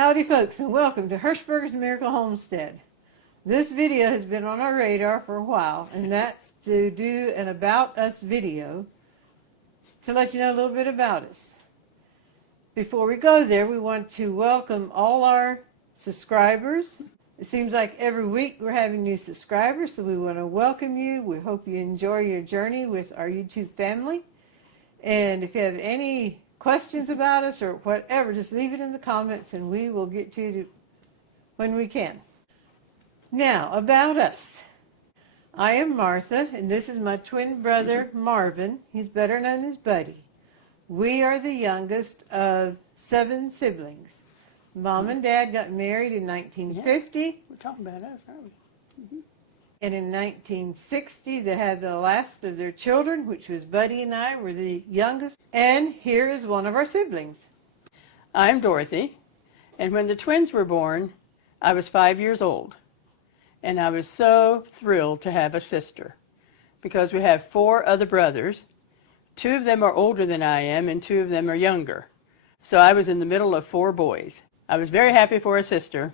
Howdy folks, and welcome to Hershberger's Miracle Homestead. This video has been on our radar for a while, and that's to do an About Us video to let you know a little bit about us. Before we go there, we want to welcome all our subscribers. It seems like every week we're having new subscribers, so we want to welcome you. We hope you enjoy your journey with our YouTube family. And if you have any questions about us or whatever, just leave it in the comments and we will get to you when we can. Now, about us. I am Martha, and this is my twin brother, Marvin. He's better known as Buddy. We are the youngest of 7 siblings. Mom and Dad got married in 1950. Yeah, we're talking about us, aren't we? And in 1960, they had the last of their children, which was Buddy and I were the youngest. And here is one of our siblings. I'm Dorothy, and when the twins were born, I was 5 years old. And I was so thrilled to have a sister, because we have 4 other brothers. 2 of them are older than I am, and 2 of them are younger. So I was in the middle of 4 boys. I was very happy for a sister,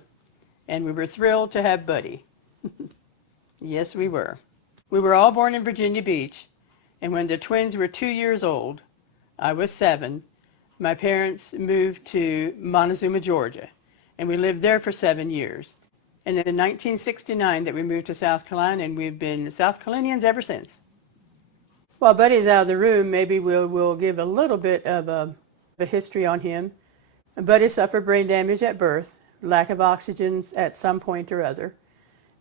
and we were thrilled to have Buddy. Yes, we were. We were all born in Virginia Beach, and when the twins were 2 years old, I was 7, my parents moved to Montezuma, Georgia, and we lived there for 7 years. And in 1969 that we moved to South Carolina, and we've been South Carolinians ever since. While Buddy's out of the room, maybe we'll give a little bit of a history on him. Buddy suffered brain damage at birth, lack of oxygen at some point or other.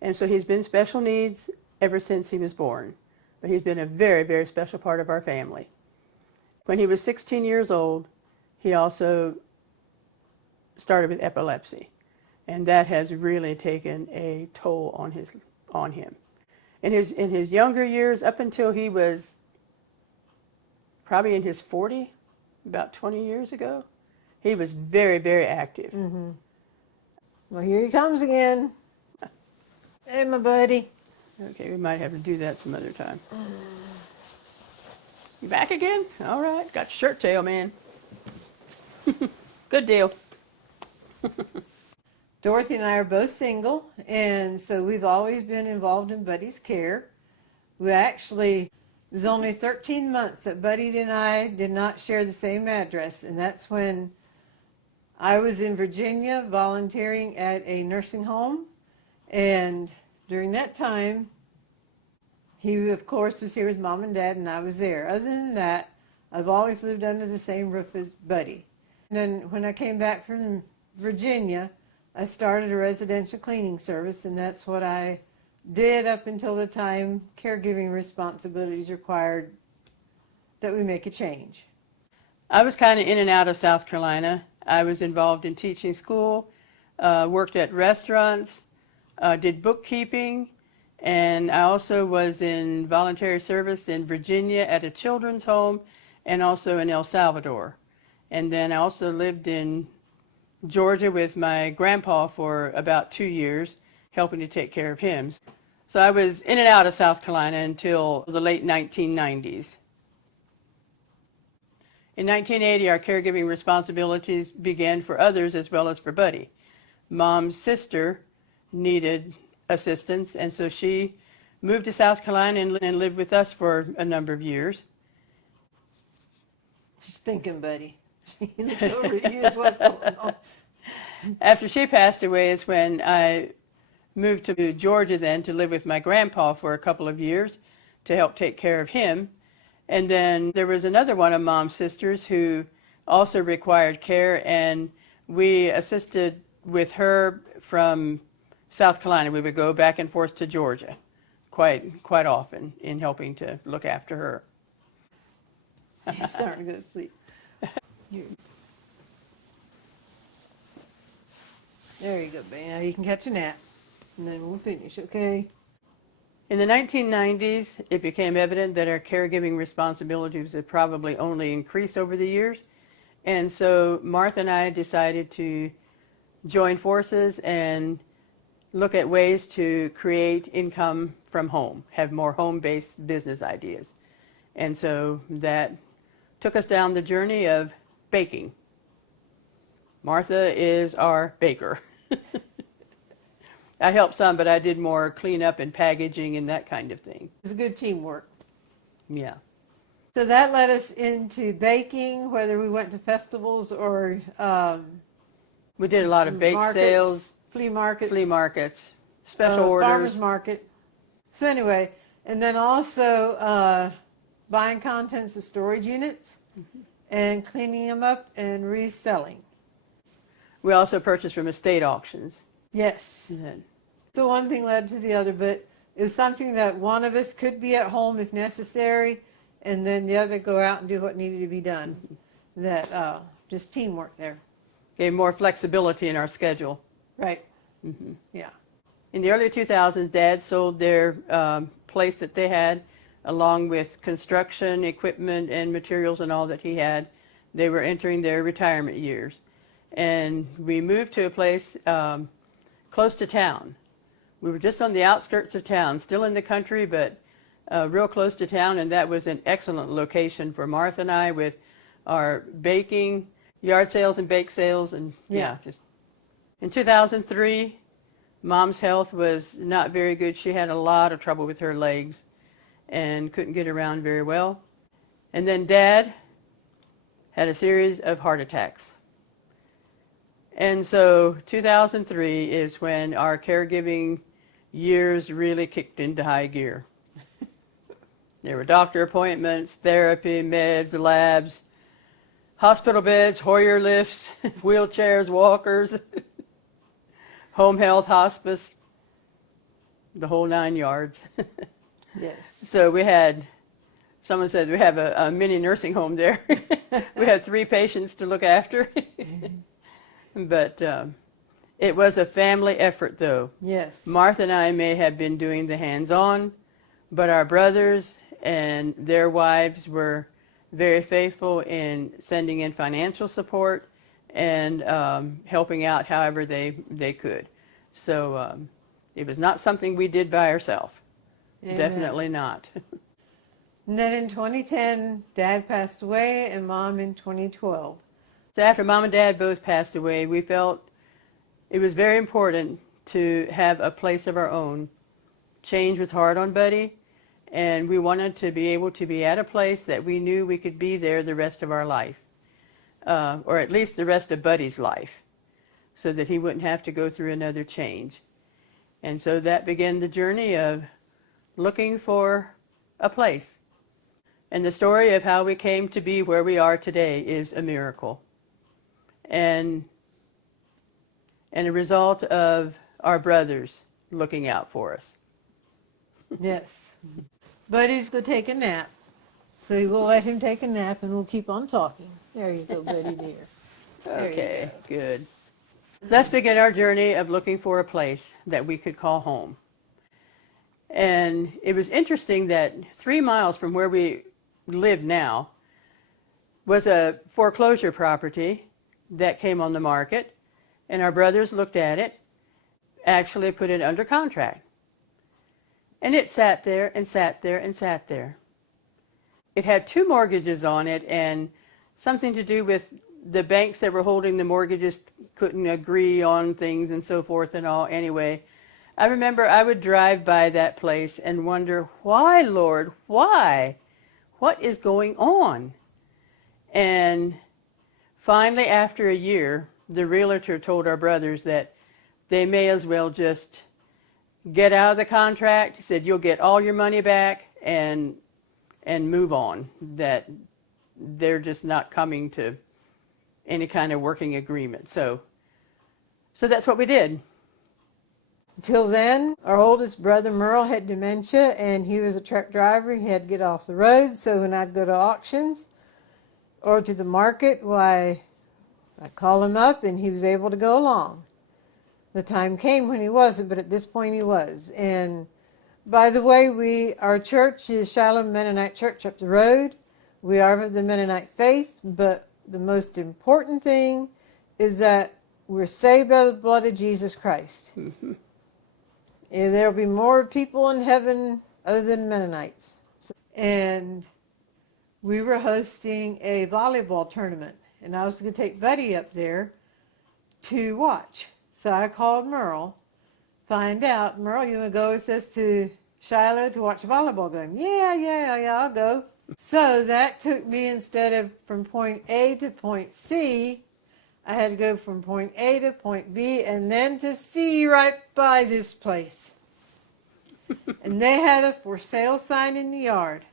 And so he's been special needs ever since he was born. But he's been a very, very special part of our family. When he was 16 years old, he also started with epilepsy. And that has really taken a toll on him. In his younger years, up until he was probably in his 40s, about 20 years ago, he was very, very active. Mm-hmm. Well, here he comes again. Hey, my buddy. Okay, we might have to do that some other time. You back again? All right, got your shirt tail, man. Good deal. Dorothy and I are both single, and so we've always been involved in Buddy's care. It was only 13 months that Buddy and I did not share the same address, and that's when I was in Virginia volunteering at a nursing home, and during that time, he, of course, was here with Mom and Dad, and I was there. Other than that, I've always lived under the same roof as Buddy. And then when I came back from Virginia, I started a residential cleaning service, and that's what I did up until the time caregiving responsibilities required that we make a change. I was kind of in and out of South Carolina. I was involved in teaching school, worked at restaurants, did bookkeeping, and I also was in voluntary service in Virginia at a children's home and also in El Salvador. And then I also lived in Georgia with my grandpa for about 2 years, helping to take care of him. So I was in and out of South Carolina until the late 1990s. In 1980, our caregiving responsibilities began for others as well as for Buddy. Mom's sister needed assistance, and so she moved to South Carolina and lived with us for a number of years. She's thinking, Buddy. Look over at you is what's going on. After she passed away is when I moved to Georgia then to live with my grandpa for a couple of years to help take care of him. And then there was another one of Mom's sisters who also required care, and we assisted with her from South Carolina. We would go back and forth to Georgia quite often in helping to look after her. He's starting to go to sleep. There you go, baby. Now you can catch a nap, and then we'll finish, okay? In the 1990s, it became evident that our caregiving responsibilities would probably only increase over the years. And so Martha and I decided to join forces and look at ways to create income from home, have more home-based business ideas. And so that took us down the journey of baking. Martha is our baker. I helped some, but I did more cleanup and packaging and that kind of thing. It's good teamwork. Yeah. So that led us into baking, whether we went to festivals or We did a lot of bake markets, sales, flea markets, special orders. farmers market. So anyway, and then also buying contents of storage units and cleaning them up and reselling. We also purchased from estate auctions. Yes. And So one thing led to the other, but it was something that one of us could be at home if necessary, and then the other go out and do what needed to be done. That just teamwork there. gave more flexibility in our schedule. Right. Mm-hmm. Yeah. In the early 2000s, Dad sold their place that they had, along with construction equipment and materials and all that he had. They were entering their retirement years. And we moved to a place close to town. We were just on the outskirts of town, still in the country, but real close to town, and that was an excellent location for Martha and I, with our baking, yard sales and bake sales, and just. In 2003, Mom's health was not very good. She had a lot of trouble with her legs and couldn't get around very well. And then Dad had a series of heart attacks. And so 2003 is when our caregiving years really kicked into high gear. There were doctor appointments, therapy, meds, labs, hospital beds, Hoyer lifts, wheelchairs, walkers, home health, hospice, the whole 9 yards. Yes. So we had, someone said we have a mini nursing home there. We had 3 patients to look after. But it was a family effort, though. Yes. Martha and I may have been doing the hands-on, but our brothers and their wives were very faithful in sending in financial support and helping out however they could. So it was not something we did by ourselves. Definitely not. And then in 2010, Dad passed away, and Mom in 2012. So after Mom and Dad both passed away, we felt it was very important to have a place of our own. Change was hard on Buddy, and we wanted to be able to be at a place that we knew we could be there the rest of our life, or at least the rest of Buddy's life, so that he wouldn't have to go through another change. And so that began the journey of looking for a place. And the story of how we came to be where we are today is a miracle. And a result of our brothers looking out for us. Yes. Buddy's going to take a nap. So we'll let him take a nap, and we'll keep on talking. There you go, Buddy dear. Okay, good. Let's begin our journey of looking for a place that we could call home. And it was interesting that 3 miles from where we live now was a foreclosure property that came on the market, and our brothers looked at it, actually put it under contract. And it sat there and sat there and sat there. It had 2 mortgages on it, and something to do with the banks that were holding the mortgages couldn't agree on things and so forth and all. Anyway, I remember I would drive by that place and wonder, why, Lord, why? What is going on? And finally, after a year, the realtor told our brothers that they may as well just get out of the contract. He said, you'll get all your money back and move on, that they're just not coming to any kind of working agreement. So that's what we did. Until then, our oldest brother Merle had dementia, and he was a truck driver. He had to get off the road. So when I'd go to auctions or to the market, why, I'd call him up, and he was able to go along. The time came when he wasn't, but at this point he was. And by the way, our church is Shiloh Mennonite Church up the road. We are of the Mennonite faith, but the most important thing is that we're saved by the blood of Jesus Christ. Mm-hmm. And there'll be more people in heaven other than Mennonites. And we were hosting a volleyball tournament, and I was going to take Buddy up there to watch. So I called Merle, find out, Merle, you want to go with us to Shiloh to watch a volleyball game? Yeah, I'll go. So that took me, instead of from point A to point C, I had to go from point A to point B and then to C right by this place. And they had a for sale sign in the yard.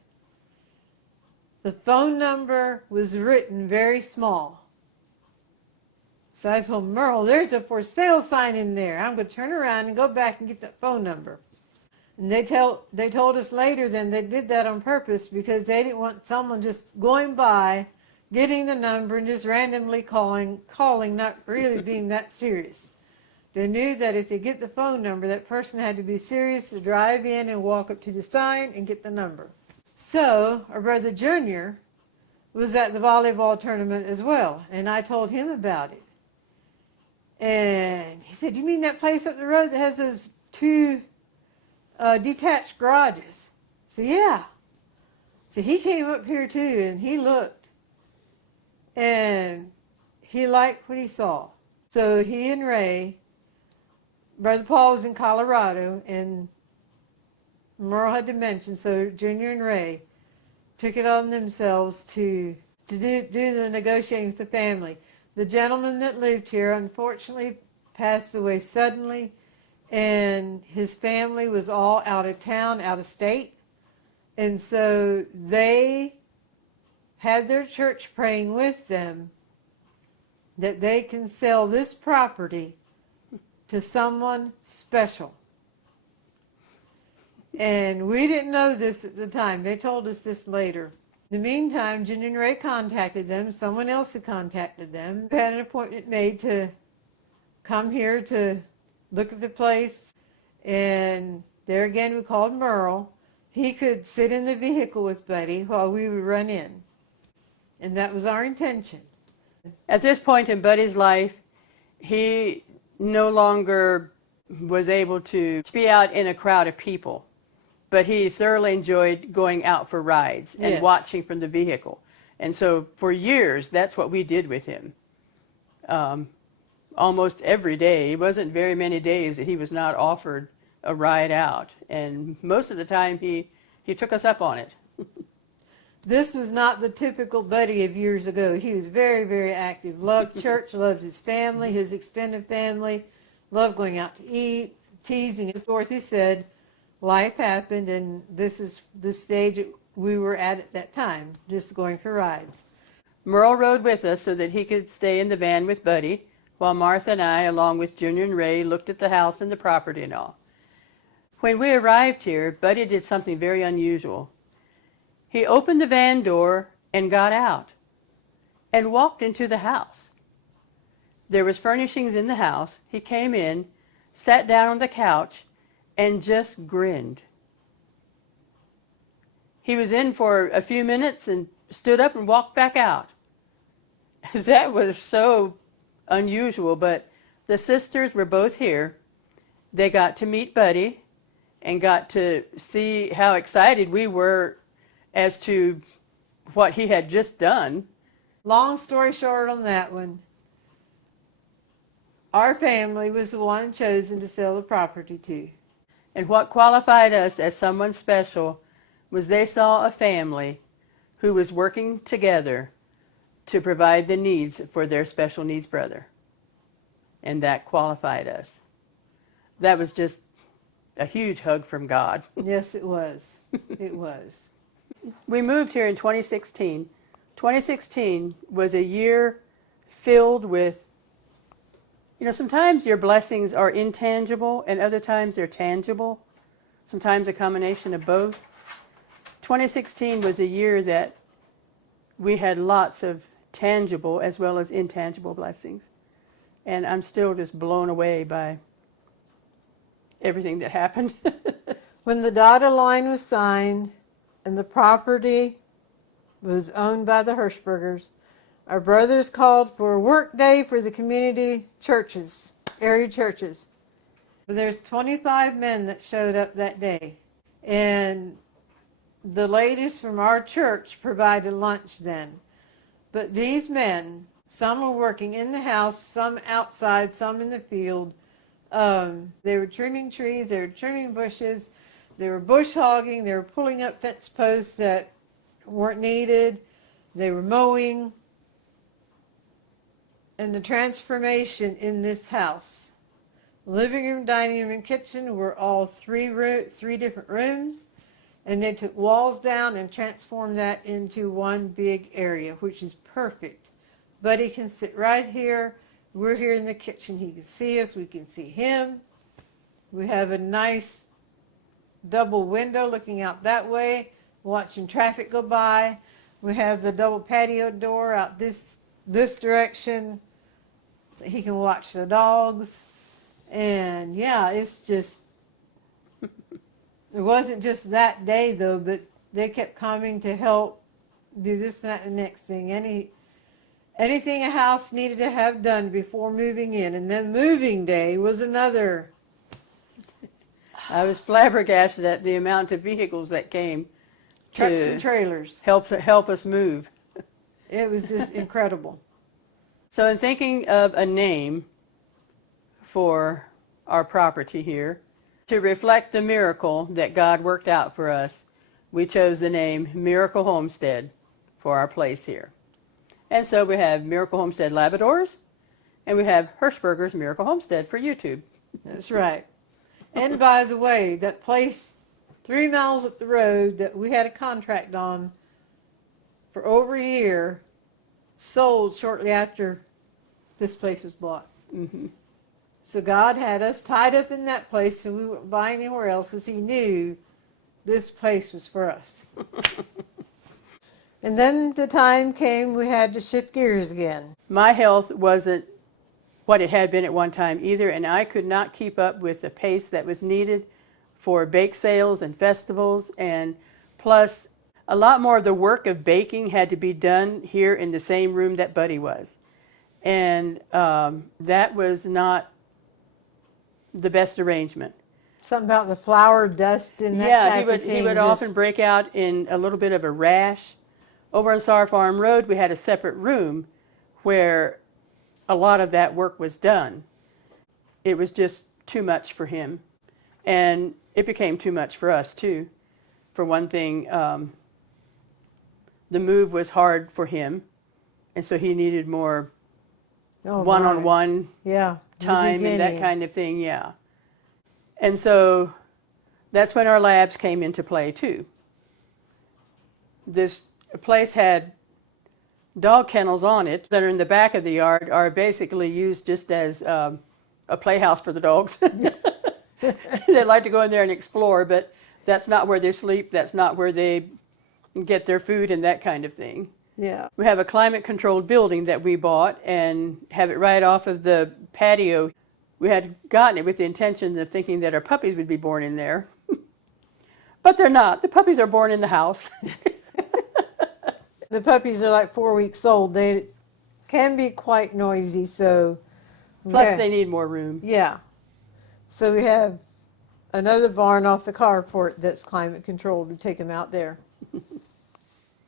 The phone number was written very small. So I told Merle, there's a for sale sign in there. I'm going to turn around and go back and get that phone number. And they told us later then they did that on purpose because they didn't want someone just going by, getting the number and just randomly calling, not really being that serious. They knew that if they get the phone number, that person had to be serious to drive in and walk up to the sign and get the number. So our brother Junior was at the volleyball tournament as well, and I told him about it. And he said, you mean that place up the road that has those two detached garages? So yeah. So he came up here too, and he looked, and he liked what he saw. So he and Ray, Brother Paul was in Colorado, and Merle had dementia, so Junior and Ray took it on themselves to do the negotiating with the family. The gentleman that lived here unfortunately passed away suddenly, and his family was all out of town, out of state. And so they had their church praying with them that they can sell this property to someone special. And we didn't know this at the time. They told us this later. In the meantime, Jen and Ray contacted them. Someone else had contacted them. We had an appointment made to come here to look at the place. And there again, we called Merle. He could sit in the vehicle with Buddy while we would run in. And that was our intention. At this point in Buddy's life, he no longer was able to be out in a crowd of people, but he thoroughly enjoyed going out for rides and watching from the vehicle. And so for years, that's what we did with him. Almost every day. It wasn't very many days that he was not offered a ride out. And most of the time, he took us up on it. This was not the typical Buddy of years ago. He was very, very active. Loved church, loved his family, his extended family, loved going out to eat, teasing. As Dorothy said, life happened, and this is the stage we were at that time, just going for rides. Merle rode with us so that he could stay in the van with Buddy, while Martha and I, along with Junior and Ray, looked at the house and the property and all. When we arrived here, Buddy did something very unusual. He opened the van door and got out and walked into the house. There was furnishings in the house. He came in, sat down on the couch, and just grinned. He was in for a few minutes and stood up and walked back out. That was so unusual, but the sisters were both here. They got to meet Buddy and got to see how excited we were as to what he had just done. Long story short on that one, our family was the one chosen to sell the property to. And what qualified us as someone special was they saw a family who was working together to provide the needs for their special needs brother. And that qualified us. That was just a huge hug from God. Yes, it was. It was. We moved here in 2016. 2016 was a year filled with, sometimes your blessings are intangible and other times they're tangible. Sometimes a combination of both. 2016 was a year that we had lots of tangible as well as intangible blessings. And I'm still just blown away by everything that happened. When the dotted line was signed and the property was owned by the Hershbergers, our brothers called for a work day for the community churches, area churches. But there's 25 men that showed up that day. And the ladies from our church provided lunch then. But these men Some were working in the house, some outside, some in the field. They were trimming trees, they were trimming bushes, they were bush hogging, they were pulling up fence posts that weren't needed, they were mowing. And the transformation in this house, living room, dining room, and kitchen were all three different rooms, and they took walls down and transformed that into one big area, which is perfect. Buddy can sit right here. We're here in the kitchen. He can see us. We can see him. We have a nice double window looking out that way, watching traffic go by. We have the double patio door out this direction. He can watch the dogs. And yeah, it's just, it wasn't just that day though, but they kept coming to help do this, that, and the next thing. Anything a house needed to have done before moving in. And then moving day was another. I was flabbergasted at the amount of vehicles that came Trucks to and trailers. help us move. It was just incredible. So in thinking of a name for our property here, to reflect the miracle that God worked out for us, we chose the name Miracle Homestead for our place here. And so we have Miracle Homestead Labradors, and we have Hershberger's Miracle Homestead for YouTube. That's right. And by the way, that place 3 miles up the road that we had a contract on for over a year sold shortly after this place was bought. Mm-hmm. So God had us tied up in that place, so we wouldn't buy anywhere else because he knew this place was for us. And then the time came we had to shift gears again. My health wasn't what it had been at one time either, and I could not keep up with the pace that was needed for bake sales and festivals, and plus a lot more of the work of baking had to be done here in the same room that Buddy was. And that was not the best arrangement. Something about the flour dust and that type of thing. He would often break out in a little bit of a rash. Over on Sar Farm Road, we had a separate room where a lot of that work was done. It was just too much for him. And it became too much for us, too. For one thing, the move was hard for him, and so he needed more one-on-one time and that kind of thing, yeah. And so that's when our labs came into play, too. This place had dog kennels on it that are in the back of the yard, are basically used just as a playhouse for the dogs. They like to go in there and explore, but that's not where they sleep, that's not where they get their food and that kind of thing. Yeah. We have a climate-controlled building that we bought and have it right off of the patio. We had gotten it with the intention of thinking that our puppies would be born in there. But they're not. The puppies are born in the house. The puppies are like 4 weeks old. They can be quite noisy, so. Plus they need more room. Yeah. So we have another barn off the carport that's climate controlled. We take them out there.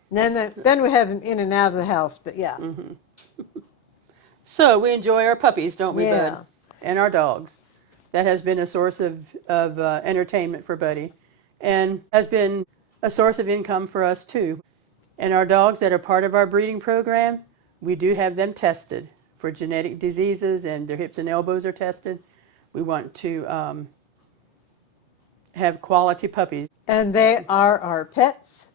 Then we have them in and out of the house, but yeah. Mm-hmm. So we enjoy our puppies, don't we, Yeah. Bud? And our dogs. That has been a source of entertainment for Buddy, and has been a source of income for us, too. And our dogs that are part of our breeding program, we do have them tested for genetic diseases, and their hips and elbows are tested. We want to have quality puppies. And they are our pets.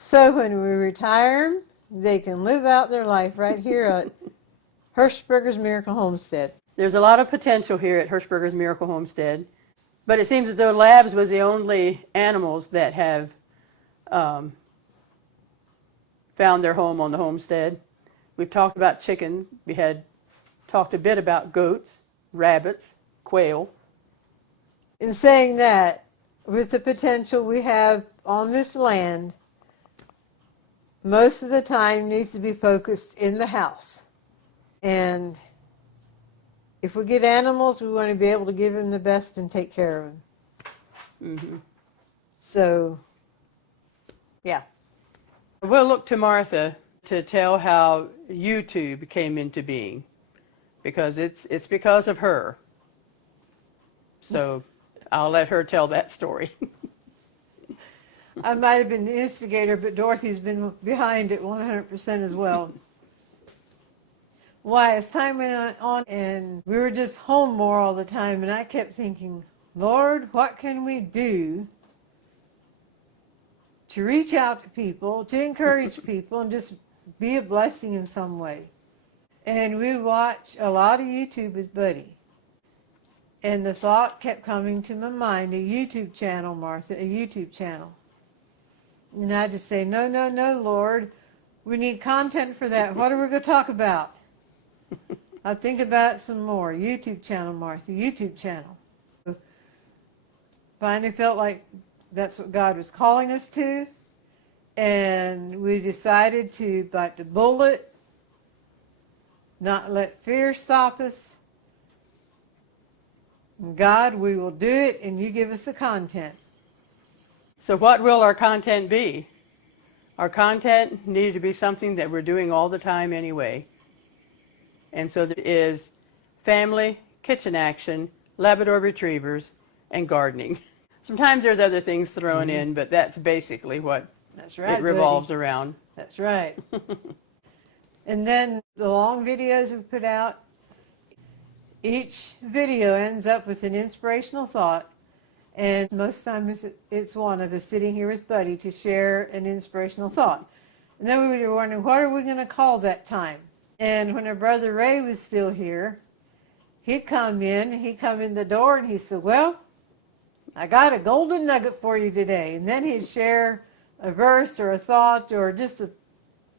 So when we retire them, they can live out their life right here at Hershberger's Miracle Homestead. There's a lot of potential here at Hershberger's Miracle Homestead, but it seems as though labs was the only animals that have found their home on the homestead. We've talked about chickens. We had talked a bit about goats, rabbits, quail. In saying that, with the potential we have on this land, most of the time needs to be focused in the house. And if we get animals, we want to be able to give them the best and take care of them. Mm-hmm. So, yeah. We'll look to Martha to tell how YouTube came into being, because it's because of her. So I'll let her tell that story. I might have been the instigator, but Dorothy's been behind it 100% as well. Why, as time went on, and we were just home more all the time, and I kept thinking, Lord, what can we do to reach out to people, to encourage people, and just be a blessing in some way? And we watch a lot of YouTube with Buddy. And the thought kept coming to my mind, a YouTube channel, Martha, a YouTube channel. And I just say, no, no, no, Lord, we need content for that. What are we going to talk about? I think about it some more. YouTube channel, Martha, YouTube channel. Finally felt like that's what God was calling us to. And we decided to bite the bullet, not let fear stop us. God, we will do it, and you give us the content. So what will our content be? Our content needed to be something that we're doing all the time anyway. And so there is family, kitchen action, Labrador retrievers, and gardening. Sometimes there's other things thrown in, but that's basically what That's right, it revolves buddy. around. That's right. And then the long videos we put out, each video ends up with an inspirational thought, and most times it's one of us sitting here with Buddy to share an inspirational thought. And then we were wondering, what are we going to call that time? And when our brother Ray was still here, he'd come in the door, and he said, well, I got a golden nugget for you today. And then he'd share a verse or a thought or just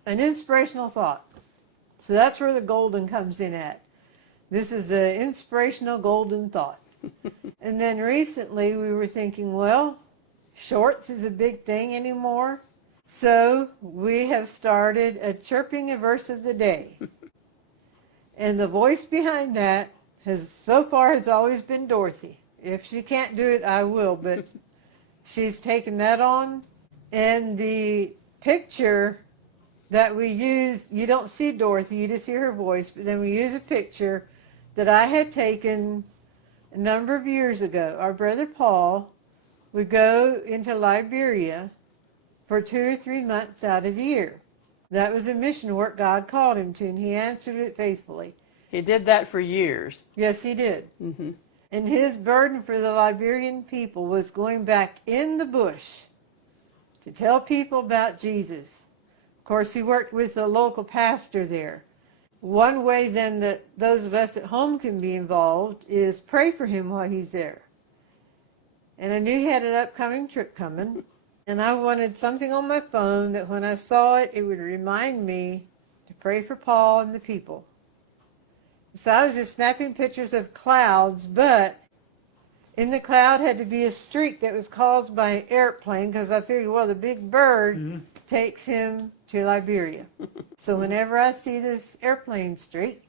an inspirational thought. So that's where the golden comes in at. This is the inspirational golden thought. And then recently we were thinking, well, shorts is a big thing anymore. So we have started a Chirping a verse of the day. And the voice behind that so far has always been Dorothy. If she can't do it, I will, but she's taken that on. And the picture that we use, you don't see Dorothy, you just hear her voice, but then we use a picture that I had taken a number of years ago. Our brother Paul would go into Liberia for 2 or 3 months out of the year. That was a mission work God called him to, and he answered it faithfully. He did that for years. Yes, he did. Mm-hmm. And his burden for the Liberian people was going back in the bush to tell people about Jesus. Of course, he worked with a local pastor there. One way then that those of us at home can be involved is pray for him while he's there. And I knew he had an upcoming trip coming, and I wanted something on my phone that when I saw it, it would remind me to pray for Paul and the people. So I was just snapping pictures of clouds, but in the cloud had to be a streak that was caused by an airplane, because I figured, well, the big bird takes him to Liberia. So whenever I see this airplane streak,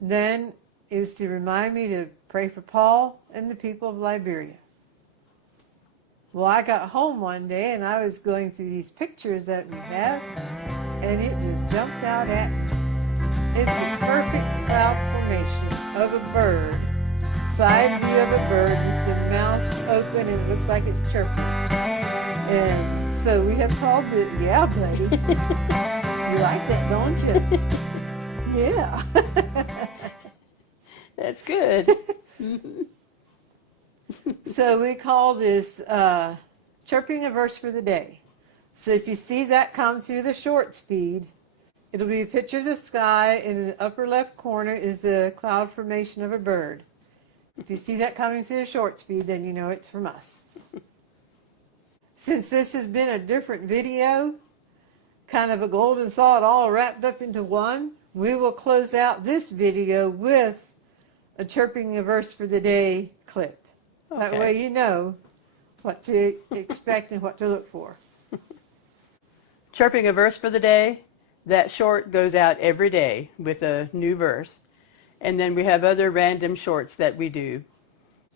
then it was to remind me to pray for Paul and the people of Liberia. Well, I got home one day and I was going through these pictures that we have, and it just jumped out at me. It's a perfect cloud formation of a bird, side view of a bird with the mouth open, and it looks like it's chirping. And so we have called it, yeah, buddy. You like that, don't you? Yeah. That's good. So we call this Chirping a verse for the day. So if you see that come through the shorts feed, it'll be a picture of the sky, and in the upper left corner is the cloud formation of a bird. If you see that coming through the shorts feed, then you know it's from us. Since this has been a different video, kind of a golden thought all wrapped up into one, we will close out this video with a Chirping a verse for the day clip. That Okay. way you know what to expect and what to look for. Chirping a verse for the day. That short goes out every day with a new verse. And then we have other random shorts that we do.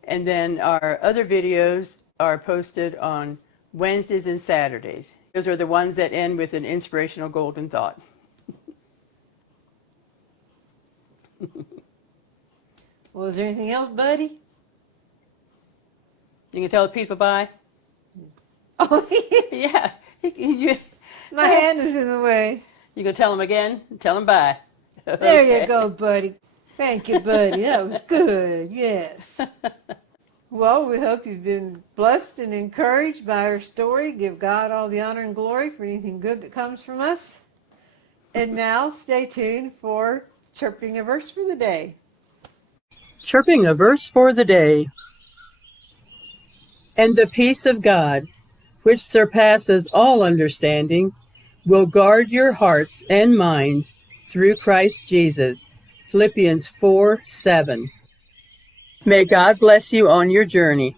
And then our other videos are posted on Wednesdays and Saturdays. Those are the ones that end with an inspirational golden thought. Well, is there anything else, buddy? You can tell the people bye? Oh, Yeah. You my hand was in the way. can tell them again? Tell them bye. There Okay. you go, buddy. Thank you, buddy. That was good. Yes. Well, we hope you've been blessed and encouraged by our story. Give God all the honor and glory for anything good that comes from us. And now, stay tuned for Chirping a Verse for the Day. Chirping a verse for the day. And the peace of God, which surpasses all understanding, will guard your hearts and minds through Christ Jesus. Philippians 4:7. May God bless you on your journey.